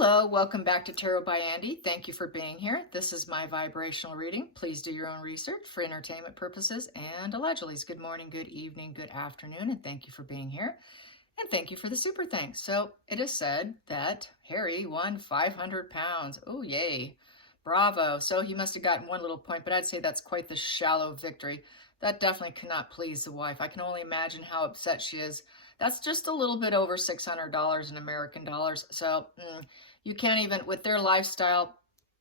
Hello, welcome back to Tarot by Andy. Thank you for being here. This is my vibrational reading. Please do your own research for entertainment purposes and allegedly. Good morning, good evening, good afternoon, and thank you for being here. And thank you for the super thanks. So it is said that Harry won 500 pounds. Oh, yay. Bravo. So he must have gotten one little point, but I'd say that's quite the shallow victory. That definitely cannot please the wife. I can only imagine how upset she is. That's just a little bit over $600 in American dollars. So you can't even, with their lifestyle,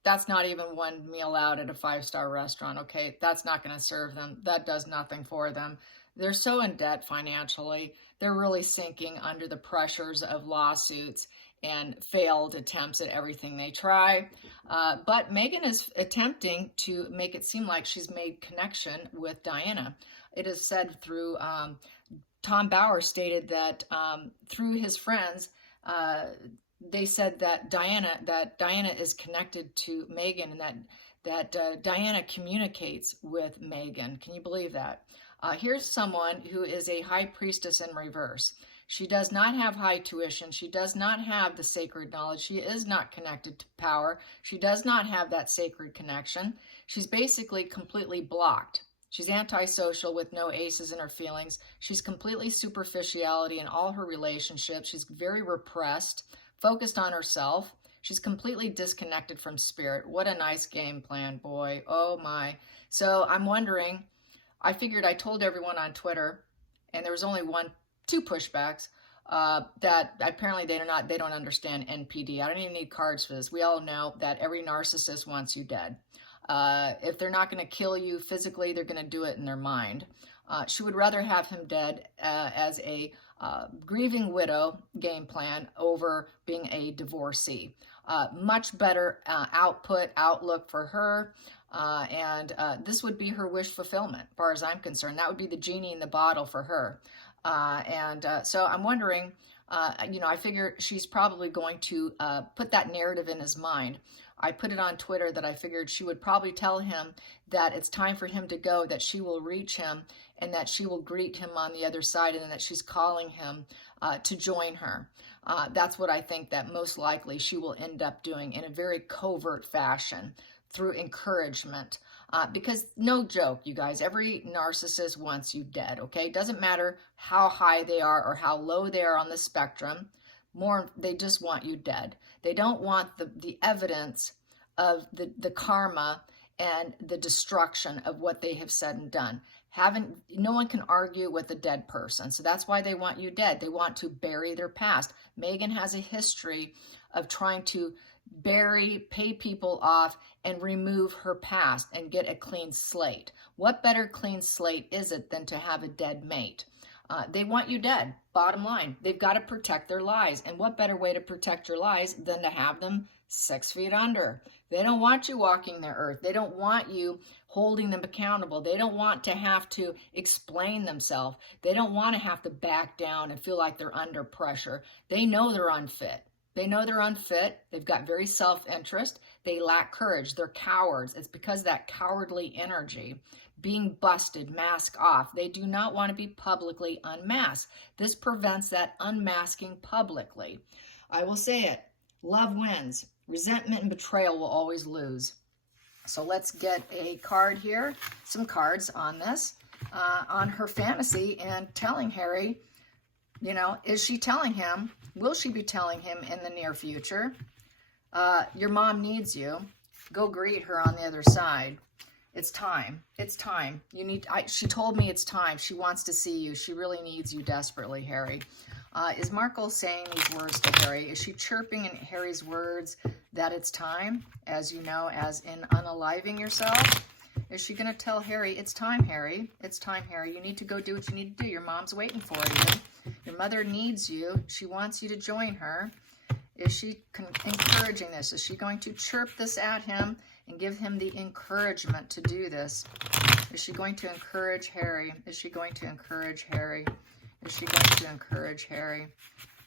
that's not even one meal out at a five-star restaurant, okay? That's not going to serve them. That does nothing for them. They're so in debt financially. They're really sinking under the pressures of lawsuits and failed attempts at everything they try. But Meghan is attempting to make it seem like she's made connection with Diana. It is said through Tom Bauer stated that through his friends, they said that Diana is connected to Meghan, and that Diana communicates with Meghan. Can you believe that? Here's someone who is a high priestess in reverse. She does not have high tuition. She does not have the sacred knowledge. She is not connected to power. She does not have that sacred connection. She's basically completely blocked. She's antisocial with no aces in her feelings. She's completely superficiality in all her relationships. She's very repressed, focused on herself. She's completely disconnected from spirit. What a nice game plan, boy. Oh my. So I'm wondering, I figured I told everyone on Twitter, and there was only two pushbacks, that apparently they don't understand NPD. I don't even need cards for this. We all know that every narcissist wants you dead. If they're not going to kill you physically, they're going to do it in their mind. She would rather have him dead as a grieving widow game plan over being a divorcee. Much better outlook for her. And this would be her wish fulfillment, as far as I'm concerned. That would be the genie in the bottle for her. So I'm wondering, I figure she's probably going to put that narrative in his mind. I put it on Twitter that I figured she would probably tell him that it's time for him to go, that she will reach him, and that she will greet him on the other side, and that she's calling him to join her. That's what I think that most likely she will end up doing in a very covert fashion through encouragement. Because no joke, you guys, every narcissist wants you dead, okay? Doesn't matter how high they are or how low they are on the spectrum. They just want you dead. They don't want the evidence of the karma and the destruction of what they have said and done. No one can argue with a dead person. So that's why they want you dead. They want to bury their past. Meghan has a history of trying to pay people off and remove her past and get a clean slate. What better clean slate is it than to have a dead mate? They want you dead, bottom line. They've got to protect their lies. And what better way to protect your lies than to have them 6 feet under? They don't want you walking the earth. They don't want you holding them accountable. They don't want to have to explain themselves. They don't want to have to back down and feel like they're under pressure. They know they're unfit. They know they're unfit. They've got very self-interest. They lack courage. They're cowards. It's because of that cowardly energy. Being busted, mask off. They do not want to be publicly unmasked. This prevents that unmasking publicly. I will say it. Love wins. Resentment and betrayal will always lose. So let's get a card here. Some cards on this. On her fantasy and telling Harry, is she telling him? Will she be telling him in the near future? Your mom needs you. Go greet her on the other side. It's time. It's time. She told me it's time. She wants to see you. She really needs you desperately, Harry. Is Markle saying these words to Harry? Is she chirping in Harry's words that it's time, as in unaliving yourself? Is she going to tell Harry, it's time, Harry. It's time, Harry. You need to go do what you need to do. Your mom's waiting for you. Your mother needs you. She wants you to join her. Is she encouraging this? Is she going to chirp this at him and give him the encouragement to do this? Is she going to encourage Harry? Is she going to encourage Harry? Is she going to encourage Harry?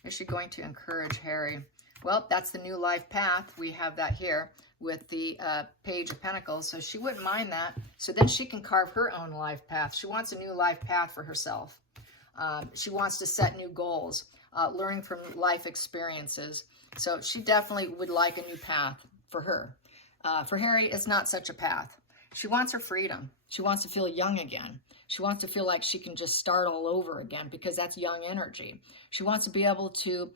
Is she going to encourage Harry? Well, that's the new life path. We have that here with the Page of Pentacles. So she wouldn't mind that. So then she can carve her own life path. She wants a new life path for herself. She wants to set new goals. learning from life experiences. So she definitely would like a new path for her. For Harry, it's not such a path. She wants her freedom. She wants to feel young again. She wants to feel like she can just start all over again, because that's young energy. She wants to be able to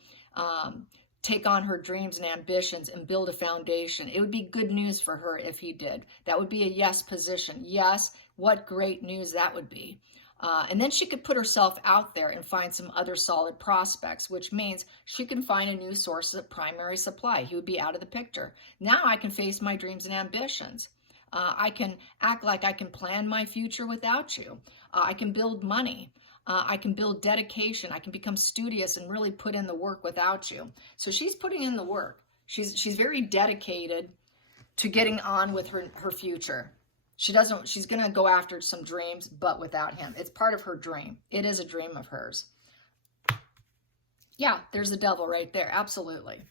take on her dreams and ambitions and build a foundation. It would be good news for her if he did. That would be a yes position. Yes, what great news that would be. And then she could put herself out there and find some other solid prospects, which means she can find a new source of primary supply. He would be out of the picture. Now I can face my dreams and ambitions. I can act like I can plan my future without you. I can build money. I can build dedication. I can become studious and really put in the work without you. So she's putting in the work. She's very dedicated to getting on with her future. She's going to go after some dreams, but without him. It's part of her dream. It is a dream of hers. Yeah, there's the devil right there. Absolutely.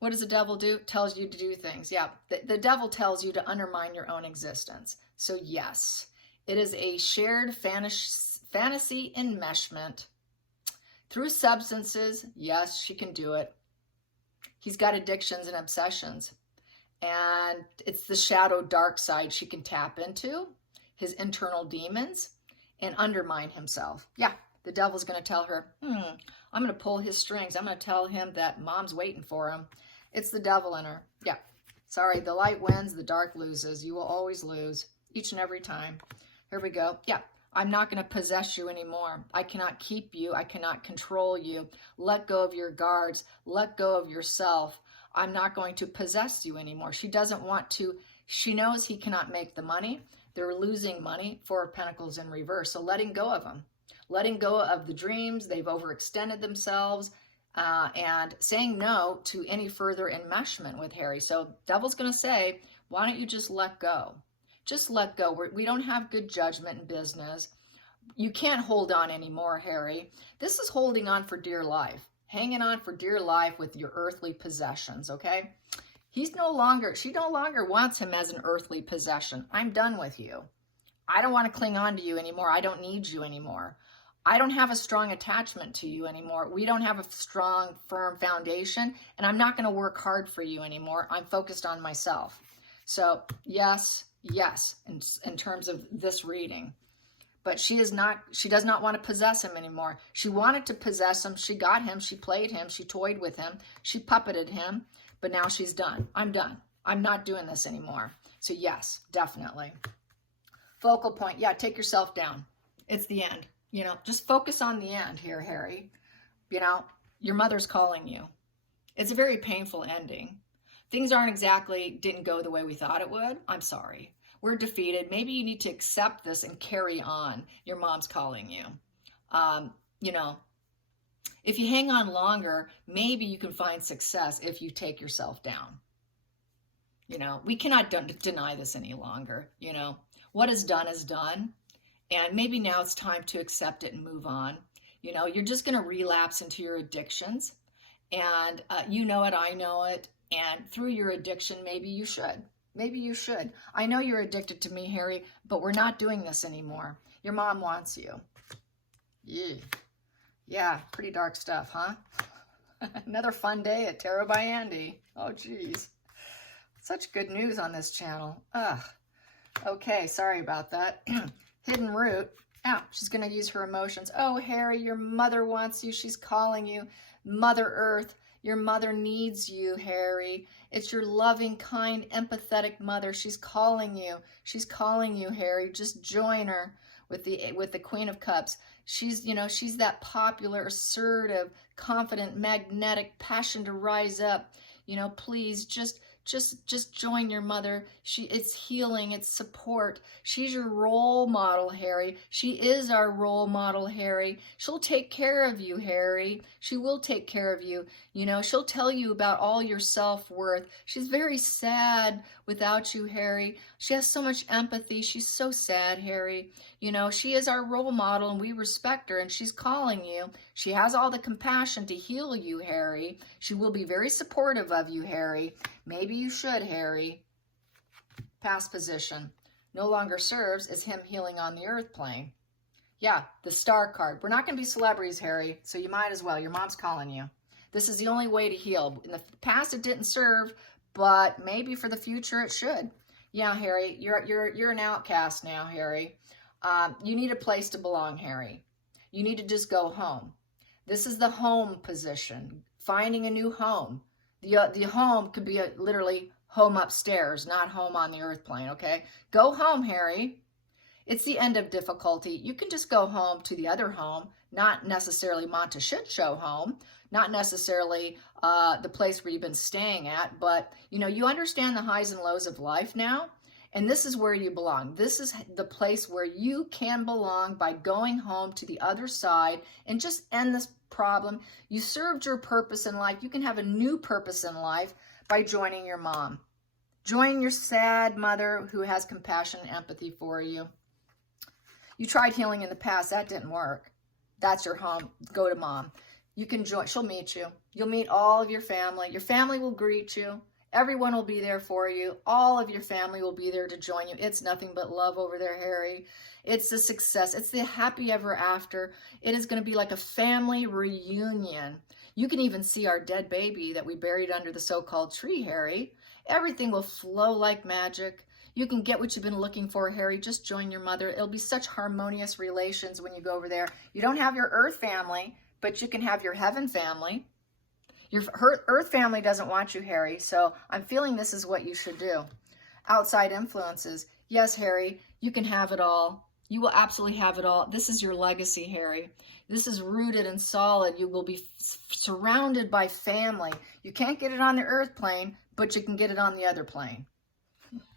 What does the devil do? Tells you to do things. Yeah, the devil tells you to undermine your own existence. So yes, it is a shared fantasy enmeshment through substances. Yes, she can do it. He's got addictions and obsessions. And it's the shadow dark side she can tap into, his internal demons, and undermine himself. Yeah, the devil's going to tell her, I'm going to pull his strings. I'm going to tell him that mom's waiting for him. It's the devil in her. Yeah, sorry, the light wins, the dark loses. You will always lose, each and every time. Here we go. Yeah, I'm not going to possess you anymore. I cannot keep you. I cannot control you. Let go of your guards. Let go of yourself. I'm not going to possess you anymore. She doesn't want to. She knows he cannot make the money. They're losing money. Four of Pentacles in reverse. So letting go of them. Letting go of the dreams. They've overextended themselves. And saying no to any further enmeshment with Harry. So devil's going to say, why don't you just let go? Just let go. We don't have good judgment in business. You can't hold on anymore, Harry. This is holding on for dear life. Hanging on for dear life with your earthly possessions, okay? She no longer wants him as an earthly possession. I'm done with you. I don't want to cling on to you anymore. I don't need you anymore. I don't have a strong attachment to you anymore. We don't have a strong, firm foundation, and I'm not going to work hard for you anymore. I'm focused on myself. So yes, in terms of this reading. But she does not want to possess him anymore. She wanted to possess him. She got him. She played him. She toyed with him. She puppeted him. But now she's done. I'm done. I'm not doing this anymore. So yes, definitely. Focal point. Yeah, take yourself down. It's the end. Just focus on the end here, Harry. Your mother's calling you. It's a very painful ending. Things didn't go the way we thought it would. I'm sorry. We're defeated. Maybe you need to accept this and carry on. Your mom's calling you. If you hang on longer, maybe you can find success if you take yourself down. We cannot deny this any longer. What is done is done. And maybe now it's time to accept it and move on. You're just going to relapse into your addictions. And you know it, I know it. And through your addiction, maybe you should. Maybe you should. I know you're addicted to me, Harry, but we're not doing this anymore. Your mom wants you. Yeah, pretty dark stuff, huh? Another fun day at Tarot by Andy. Oh, geez. Such good news on this channel. Ugh. Okay, sorry about that. Hidden root. She's going to use her emotions. Oh, Harry, your mother wants you. She's calling you. Mother Earth. Your mother needs you, Harry. It's your loving, kind, empathetic mother. She's calling you. She's calling you, Harry. Just join her with the Queen of Cups. She's that popular, assertive, confident, magnetic passion to rise up. Please just join your mother. It's healing, it's support. She's your role model, Harry. She is our role model, Harry. She'll take care of you, Harry. She will take care of you. She'll tell you about all your self-worth. She's very sad without you, Harry. She has so much empathy. She's so sad, Harry. She is our role model and we respect her and she's calling you. She has all the compassion to heal you, Harry. She will be very supportive of you, Harry. Maybe you should, Harry. Past position. No longer serves as him healing on the earth plane. Yeah, the star card. We're not going to be celebrities, Harry, so you might as well. Your mom's calling you. This is the only way to heal. In the past, it didn't serve, but maybe for the future, it should. Yeah, Harry, you're an outcast now, Harry. You need a place to belong, Harry. You need to just go home. This is the home position, finding a new home. The home could be literally home upstairs, not home on the earth plane, okay? Go home, Harry. It's the end of difficulty. You can just go home to the other home, not necessarily Monte Shit Show home, not necessarily the place where you've been staying at, but you understand the highs and lows of life now, and this is where you belong. This is the place where you can belong by going home to the other side and just end this problem. You served your purpose in life. You can have a new purpose in life by joining your mom. Join your sad mother who has compassion and empathy for you. You tried healing in the past. That didn't work. That's your home. Go to mom. You can join. She'll meet you. You'll meet all of your family. Your family will greet you. Everyone will be there for you. All of your family will be there to join you. It's nothing but love over there, Harry. It's the success. It's the happy ever after. It is going to be like a family reunion. You can even see our dead baby that we buried under the so-called tree, Harry. Everything will flow like magic. You can get what you've been looking for, Harry. Just join your mother. It'll be such harmonious relations when you go over there. You don't have your earth family, but you can have your heaven family. Your earth family doesn't want you, Harry, so I'm feeling this is what you should do. Outside influences. Yes, Harry, you can have it all. You will absolutely have it all. This is your legacy, Harry. This is rooted and solid. You will be surrounded by family. You can't get it on the earth plane, but you can get it on the other plane.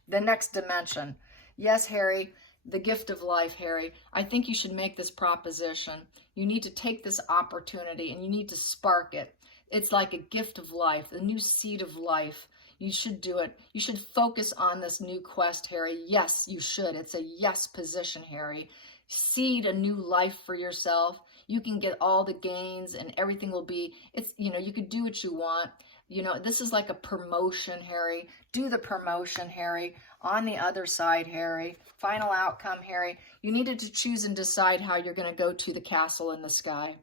The next dimension. Yes, Harry, the gift of life, Harry. I think you should make this proposition. You need to take this opportunity and you need to spark it. It's like a gift of life, a new seed of life. You should do it. You should focus on this new quest, Harry. Yes, you should. It's a yes position, Harry. Seed a new life for yourself. You can get all the gains and everything will be, you can do what you want. This is like a promotion, Harry. Do the promotion, Harry. On the other side, Harry. Final outcome, Harry. You needed to choose and decide how you're going to go to the castle in the sky.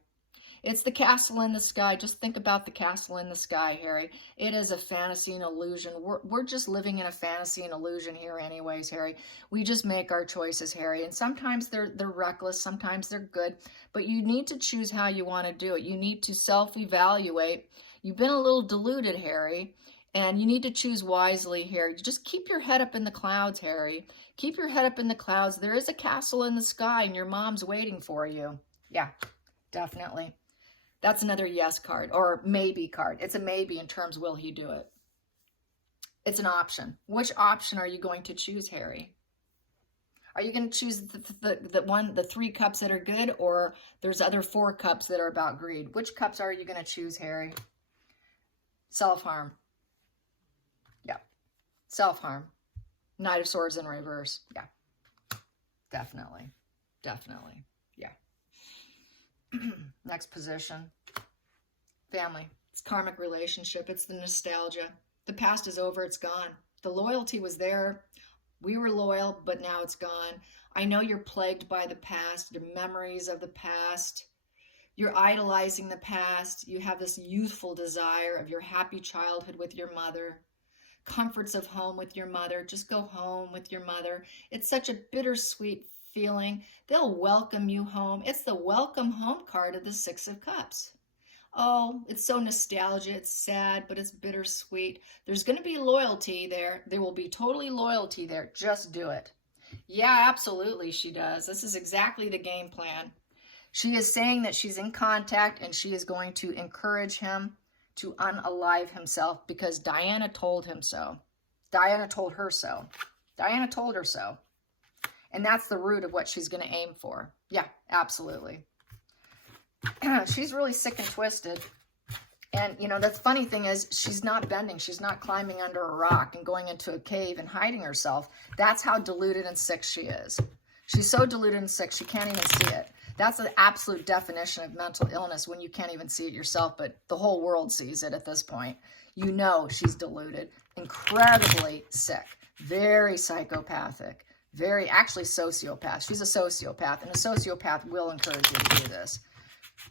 It's the castle in the sky. Just think about the castle in the sky, Harry. It is a fantasy and illusion. We're just living in a fantasy and illusion here anyways, Harry. We just make our choices, Harry. And sometimes they're reckless. Sometimes they're good. But you need to choose how you want to do it. You need to self-evaluate. You've been a little deluded, Harry. And you need to choose wisely, Harry. Just keep your head up in the clouds, Harry. Keep your head up in the clouds. There is a castle in the sky and your mom's waiting for you. Yeah, definitely. That's another yes card or maybe card. It's a maybe in terms, will he do it? It's an option. Which option are you going to choose, Harry? Are you going to choose the 3 cups that are good, or there's other 4 cups that are about greed? Which cups are you going to choose, Harry? Self-harm. Yeah. Self-harm. Knight of Swords in reverse. Yeah. Definitely. Definitely. Yeah. Next position. Family. It's karmic relationship. It's the nostalgia. The past is over. It's gone. The loyalty was there. We were loyal, but now it's gone. I know you're plagued by the past, your memories of the past. You're idolizing the past. You have this youthful desire of your happy childhood with your mother. Comforts of home with your mother. Just go home with your mother. It's such a bittersweet feeling. They'll welcome you home. It's the welcome home card of the 6 of Cups. Oh, it's so nostalgic. It's sad, but it's bittersweet. There's going to be loyalty there. There will be totally loyalty there. Just do it. Yeah, absolutely, she does. This is exactly the game plan. She is saying that she's in contact and she is going to encourage him to unalive himself because Diana told him so. Diana told her so. Diana told her so. And that's the root of what she's going to aim for. Yeah, absolutely. She's really sick and twisted. And, the funny thing is she's not bending. She's not climbing under a rock and going into a cave and hiding herself. That's how deluded and sick she is. She's so deluded and sick, she can't even see it. That's the absolute definition of mental illness when you can't even see it yourself, but the whole world sees it at this point. You know she's deluded, incredibly sick, very psychopathic, Very, actually sociopath. She's a sociopath, and a sociopath will encourage you to do this.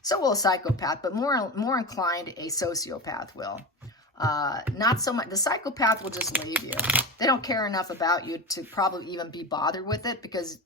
So will a psychopath, but more inclined a sociopath will. Not so much. The psychopath will just leave you. They don't care enough about you to probably even be bothered with it, because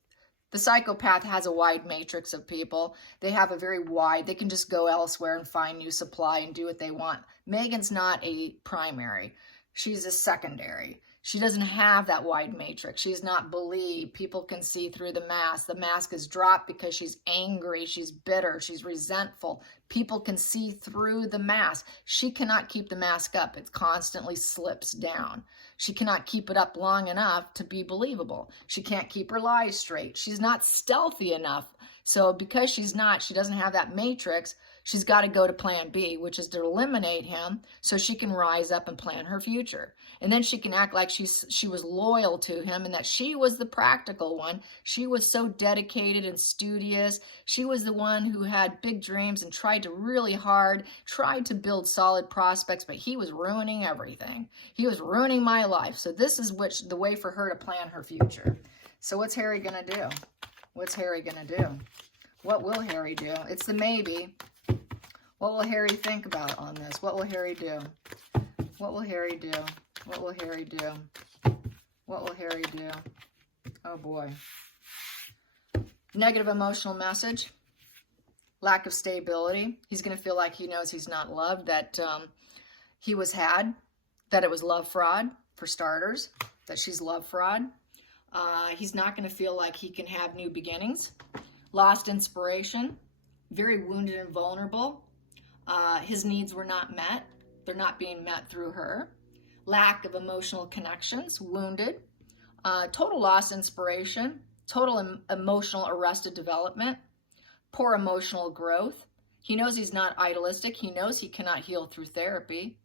the psychopath has a wide matrix of people. They have a very wide, they can just go elsewhere and find new supply and do what they want. Megan's not a primary. She's a secondary. She doesn't have that wide matrix. She's not believed. People can see through the mask. The mask is dropped because she's angry, she's bitter, she's resentful. People can see through the mask. She cannot keep the mask up. It constantly slips down. She cannot keep it up long enough to be believable. She can't keep her lies straight. She's not stealthy enough. So because she doesn't have that matrix, she's got to go to plan B, which is to eliminate him so she can rise up and plan her future. And then she can act like she was loyal to him and that she was the practical one. She was so dedicated and studious. She was the one who had big dreams and tried to really hard, tried to build solid prospects, but he was ruining everything. He was ruining my life. So this is the way for her to plan her future. So what's Harry going to do? What's Harry going to do? What will Harry do? It's the maybe. What will Harry think about on this? What will Harry do? What will Harry do? What will Harry do? What will Harry do? Oh boy. Negative emotional message. Lack of stability. He's going to feel like he knows he's not loved, that he was had, that it was love fraud, for starters, that she's love fraud. He's not going to feel like he can have new beginnings. Lost inspiration. Very wounded and vulnerable. His needs were not met. They're not being met through her. Lack of emotional connections, wounded. Total lost inspiration. Total emotional arrested development. Poor emotional growth. He knows he's not idealistic. He knows he cannot heal through therapy.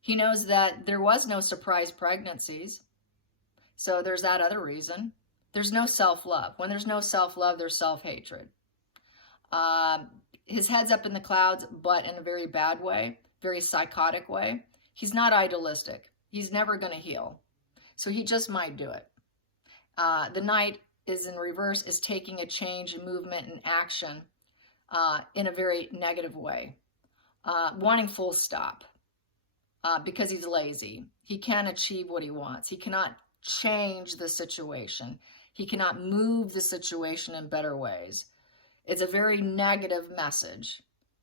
He knows that there was no surprise pregnancies. So there's that other reason. There's no self-love. When there's no self-love, there's self-hatred. His head's up in the clouds, but in a very bad way, very psychotic way. He's not idealistic. He's never going to heal. So he just might do it. The Knight is in reverse, is taking a change, movement, and action in a very negative way. Wanting full stop because he's lazy. He can't achieve what he wants. He cannot change the situation. He cannot move the situation in better ways. It's a very negative message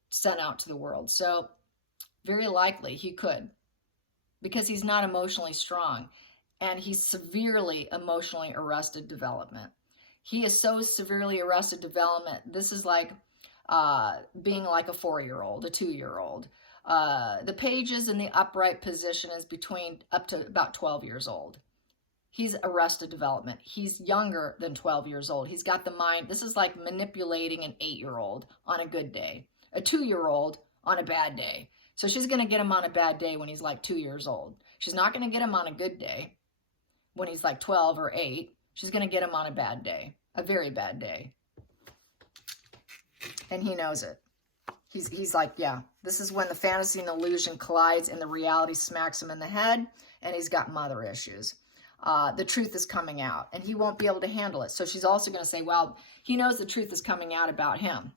sent out to the world. So very likely he could, because he's not emotionally strong and he's severely emotionally arrested development. He is so severely arrested development. This is like being like a 4-year-old, a 2-year-old. The pages in the upright position is between up to about 12 years old. He's arrested development. He's younger than 12 years old. He's got the mind. This is like manipulating an 8-year-old on a good day, a 2-year-old on a bad day. So she's going to get him on a bad day when he's like 2 years old. She's not going to get him on a good day when he's like 12 or 8. She's going to get him on a bad day, a very bad day. And he knows it. He's like, yeah, this is when the fantasy and illusion collides and the reality smacks him in the head, and he's got mother issues. The truth is coming out and he won't be able to handle it. So she's also going to say, well, he knows the truth is coming out about him,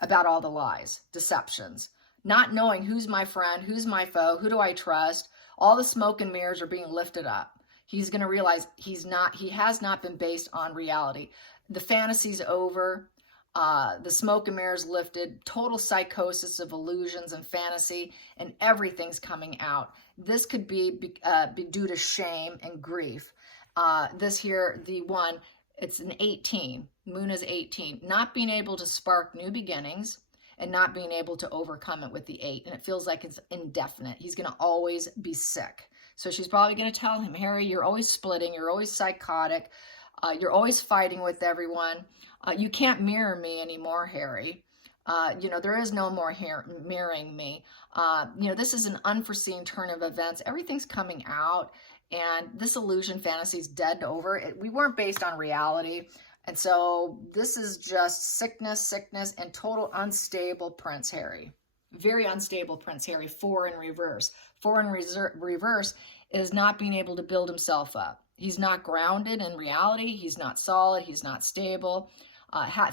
about all the lies, deceptions, not knowing who's my friend, who's my foe, who do I trust. All the smoke and mirrors are being lifted up. He's going to realize he has not been based on reality. The fantasy's over. The smoke and mirrors lifted, total psychosis of illusions and fantasy, and everything's coming out. This could be due to shame and grief. This here, the one, it's an 18. Moon is 18. Not being able to spark new beginnings and not being able to overcome it with the 8. And it feels like it's indefinite. He's going to always be sick. So she's probably going to tell him, Harry, you're always splitting. You're always psychotic. You're always fighting with everyone. You can't mirror me anymore, Harry. There is no more mirroring me. This is an unforeseen turn of events. Everything's coming out, and this illusion fantasy is dead over. We weren't based on reality, and so this is just sickness, and total unstable Prince Harry. Very unstable Prince Harry. 4 in reverse. 4 in reverse is not being able to build himself up. He's not grounded in reality. He's not solid. He's not stable.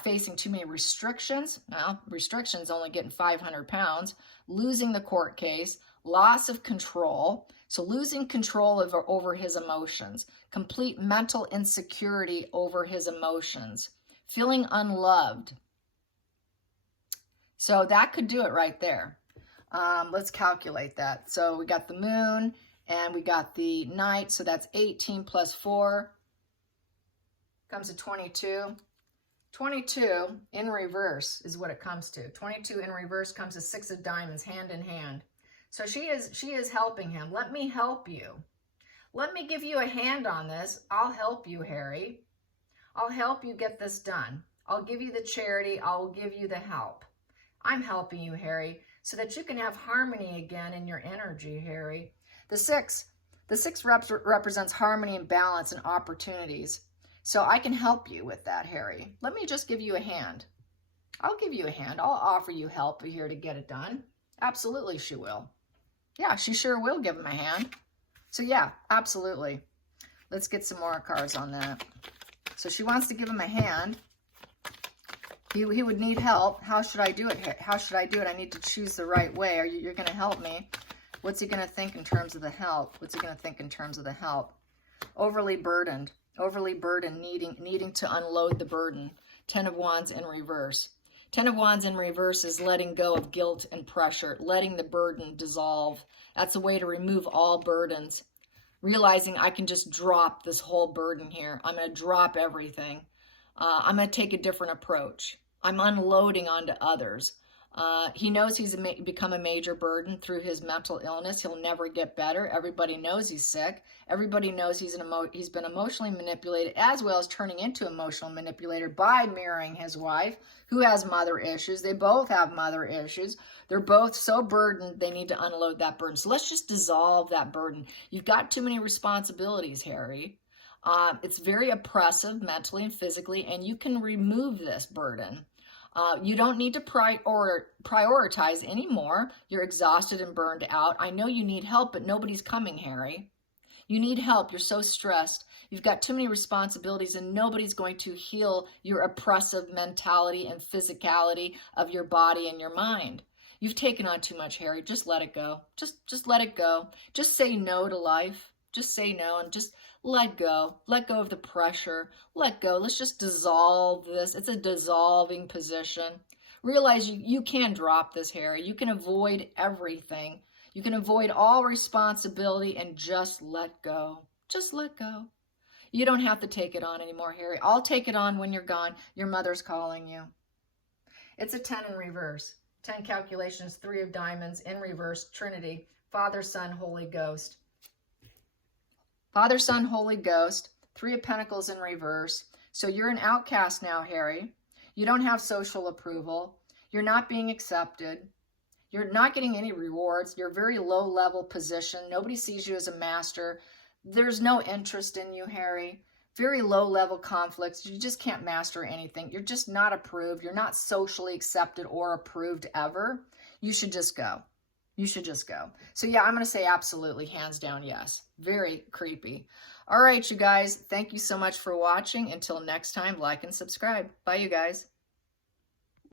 Facing too many restrictions. Now, restrictions only getting 500 pounds. Losing the court case. Loss of control. So losing control over his emotions. Complete mental insecurity over his emotions. Feeling unloved. So that could do it right there. Let's calculate that. So we got the moon and we got the night. So that's 18 plus 4 comes to 22. 22 in reverse is what it comes to. 22 in reverse comes to 6 of diamonds, hand in hand. So she is helping him. Let me help you. Let me give you a hand on this. I'll help you, Harry. I'll help you get this done. I'll give you the charity. I'll give you the help. I'm helping you, Harry, so that you can have harmony again in your energy, Harry. The six represents harmony and balance and opportunities. So I can help you with that, Harry. Let me just give you a hand. I'll give you a hand. I'll offer you help here to get it done. Absolutely, she will. Yeah, she sure will give him a hand. So yeah, absolutely. Let's get some more cards on that. So she wants to give him a hand. He would need help. How should I do it? How should I do it? I need to choose the right way. You're going to help me. What's he going to think in terms of the help? What's he going to think in terms of the help? Overly burdened. Overly burdened, needing to unload the burden. 10 of Wands in reverse. 10 of Wands in reverse is letting go of guilt and pressure, letting the burden dissolve. That's a way to remove all burdens. Realizing I can just drop this whole burden here. I'm going to drop everything. I'm going to take a different approach. I'm unloading onto others. He knows he's become a major burden through his mental illness. He'll never get better. Everybody knows he's sick. Everybody knows he's been emotionally manipulated, as well as turning into emotional manipulator by marrying his wife, who has mother issues. They both have mother issues. They're both so burdened, they need to unload that burden. So let's just dissolve that burden. You've got too many responsibilities, Harry. It's very oppressive mentally and physically, and you can remove this burden. You don't need to prioritize anymore. You're exhausted and burned out. I know you need help, but nobody's coming, Harry. You need help. You're so stressed. You've got too many responsibilities, and nobody's going to heal your oppressive mentality and physicality of your body and your mind. You've taken on too much, Harry. Just let it go. Just let it go. Just say no to life. Just say no and just let go. Let go of the pressure. Let go. Let's just dissolve this. It's a dissolving position. Realize you can drop this, Harry. You can avoid everything. You can avoid all responsibility and just let go. Just let go. You don't have to take it on anymore, Harry. I'll take it on when you're gone. Your mother's calling you. It's a 10 in reverse. 10 calculations, 3 of diamonds in reverse, Trinity, Father, Son, Holy Ghost. Father, Son, Holy Ghost, 3 of Pentacles in reverse. So you're an outcast now, Harry. You don't have social approval. You're not being accepted. You're not getting any rewards. You're a very low-level position. Nobody sees you as a master. There's no interest in you, Harry. Very low-level conflicts. You just can't master anything. You're just not approved. You're not socially accepted or approved ever. You should just go. You should just go. So yeah, I'm going to say absolutely, hands down, yes. Very creepy. All right, you guys. Thank you so much for watching. Until next time, like and subscribe. Bye, you guys.